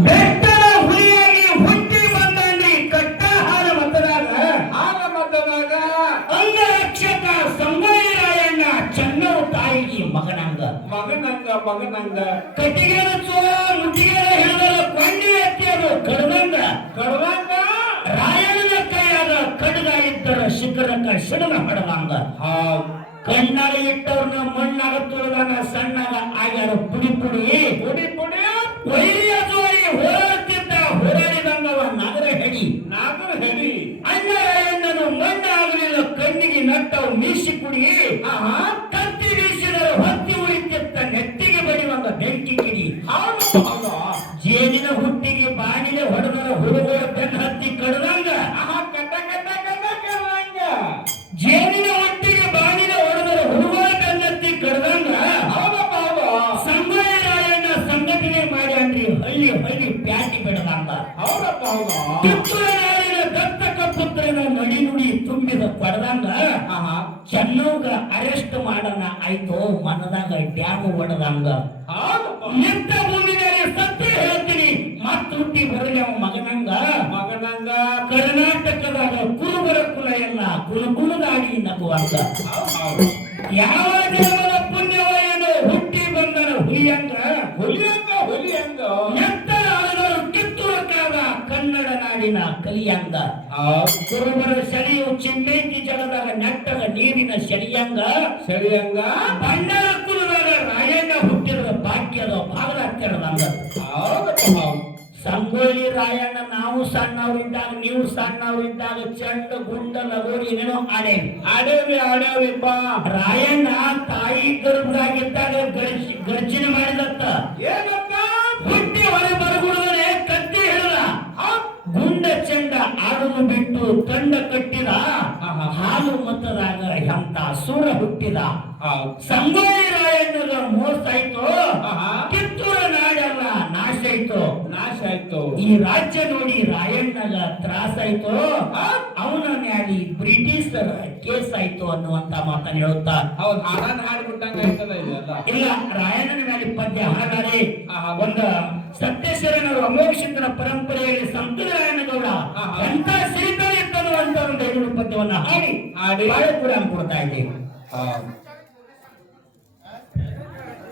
ಬೆಟ್ಟದ ಹುಲಿಯಾಗಿ ಹುಟ್ಟಿ ಕಟ್ಟ ಕಟ್ಟಾಹಾರ ಮತದಾಗ ಆಗ ಮತದಾಗ. ಅಂಗರಕ್ಷಕ ಸಂಗೊಳ್ಳಿ ರಾಯಣ್ಣ ಚೆನ್ನವ ತಾಯಿಗೆ ಮಗನಂಗ. ಮಗನಂಗ ಮಗನಂಗ. ಕಟ್ಟಿಗೆ ಚೋ ಮುಟ್ಟಿಗೆ ಹಿಡಿದ ಕೊಂಡಿ ಎತ್ತಿ ಅದು ಕಡದಂಗ ಕಡದಂಗ ರಾಯಣ್ಣನ ಕೈಯಾಗ ಕಡಗ ಇದ್ದರ ಶಿಖರಕ್ಕ ಸಿಡಲ ಹೊಡೆದಂಗ ಕಣ್ಣಾಗ ಇಟ್ಟವ್ರನ್ನ ಮಣ್ಣಾಗ ಕಣ್ಣಿಗೆ ನಟ್ಟವು ಮೀಸಿ ಕುಡಿ ಆಹಾ ಕತ್ತಿ ಬೀಸಿದರು ಹತ್ತಿ ಉಳಿತಿತ್ತ ನೆತ್ತಿಗೆ ಬಡಿವಂಗ ಬೆಂಕಿ ಕಿಡಿ ಹೌದು ಹೌದು ಜೇನಿನ ಹುಟ್ಟಿಗೆ ಬಾಣಿನ ಹೊಡೆದರ ಹುಡುಗರ ಬೆನ್ನ ಹತ್ತಿ ಕಡದಂಗ ಆಹಾ ಕಟ್ಟ ಕಟ್ಟ ಕಟ್ಟ ಕಡದಂಗ ಜೇನಿನ ಹೊಟ್ಟಿಗೆ ಬಾಣಿನ ಹೊಡೆದರ ಹುಡುಗರ ಬೆನ್ನತ್ತಿ ಕಡದಂಗ ಹೌದಪ್ಪ ಹೌದು ಸಂಗೊಳ್ಳಿ ರಾಯಣ್ಣ ಸಂಘಟನೆ ಮಾಡ್ಯಾನ್ರಿ ಹಳ್ಳಿ ಹಳ್ಳಿ ಪ್ಯಾಟಿ ಬೆಡದಂಗ ಹೌದಪ್ಪ ಹೌದು ನಾಡಿನ ನಡಿ ನುಡಿ ತುಂಬಿದ ಕೊಡದಂಗ ಚೆನ್ನೌಗ ಅರೆಸ್ಟ್ ಮಾಡೋಣ ಆಯ್ತು ಮನದಾಗ ಡ್ಯಾಮ್ ಹೊಡೆದಂಗ. ನಿಂತ ಭೂಮಿನಲ್ಲಿ ಸತ್ಯ ಹೇಳ್ತೀನಿ. ಮತ್ ಹುಟ್ಟಿ ಬರಲಿ ಅವ ಮಗನಂಗ. ಮಗನಂಗ. ಕರ್ನಾಟಕದಾಗ ಕುರುಬರ ಕುಲ ಎಲ್ಲ ಕುಲಕುಲದಾಡಿ ನಗುವಂಗ. ಯಾವ ದೇವರ ಪುಣ್ಯವ ಏನು ಹುಟ್ಟಿ ಬಂದನ ಹುಯ್ಯಂಗ ಹುಲಿಯಂಗ. ನಾಡಿನ ಕಲಿಯಂಗ. ಕುರುಬರ ಸೆಳೆಯು ಚಿಮ್ಮೇಂತಿ ಜಲದಾಗ ನೆಟ್ಟಗ ನೀರಿನ ಸೆಳೆಯಂಗ. ಸರಿಯಂಗ ಬಂಡರ ಕುಲದಾಗ ರಾಯಣ್ಣ ಹುಟ್ಟಿದ ಭಾಗ್ಯದ ಭಾಗದಾಗ್ತಿರದಂಗ ಸಂಗೊಳ್ಳಿ ರಾಯಣ್ಣ ನಾವು ಸಣ್ಣವರಿದ್ದಾಗ ನೀವು ಸಣ್ಣವರಿದ್ದಾಗ ಚಂಡ ಗುಂಡ ಲಗೋರಿ ಏನೇನೋ ಆಡೇವಿ. ಆಡೇವಿ ಆಡೇವಿಪ್ಪ. ರಾಯಣ್ಣ ತಾಯಿ ಗರ್ಭದಾಗಿದ್ದಾಗ ಆಡುದು ಬಿಟ್ಟು ತಂಡ ಕಟ್ಟಿದ. ಹಾಲು ಮತದಾಗ ಎಂತ ಸೂರ ಹುಟ್ಟಿದ. ಸಂಗೊಳ್ಳಿ ರಾಯಣ್ಣಗ ಮೋಸ ಆಯ್ತು. ಕಿತ್ತೂರ ನಾಡೆಲ್ಲ ನಾಶ ಆಯ್ತು. ನಾಶ ಆಯ್ತು. ಈ ರಾಜ್ಯ ನೋಡಿ ರಾಯಣ್ಣಗ ತ್ರಾಸ ಆಯ್ತು. ಅವನ ಮ್ಯಾಲಿ ಬ್ರಿಟಿಷರ ಕೇಸ್ ಆಯ್ತು ಅನ್ನುವಂತ ಮಾತನ್ನ ಹೇಳುತ್ತಾ. ಹೌದ್ ಹಾಡನ್ ಹಾಡ್ಬಿಟ್ಟಂಗ ಆಯ್ತದ ಇದೆಲ್ಲ ಇಲ್ಲ ರಾಯಣ್ಣನ ಮೇಲೆ ಪದ್ಯ ಹಾಗಾದ್ರೆ. ಒಂದು ಸತ್ಯಶರಣರು ಅಮೋಘಸಿಂದನ ಪರಂಪರೆಯಲ್ಲಿ ಸಿರಿತ ಇತ್ತನ್ನುವಂತ ಒಂದು ಐನೂರು ಪದ್ಯವನ್ನ ಹಾಡಿ ಹಾಡಿ. ಬಾಳೆ ಕೂಡ ಕೊಡ್ತಾ ಇದ್ದೇವೆ ಹೌದ್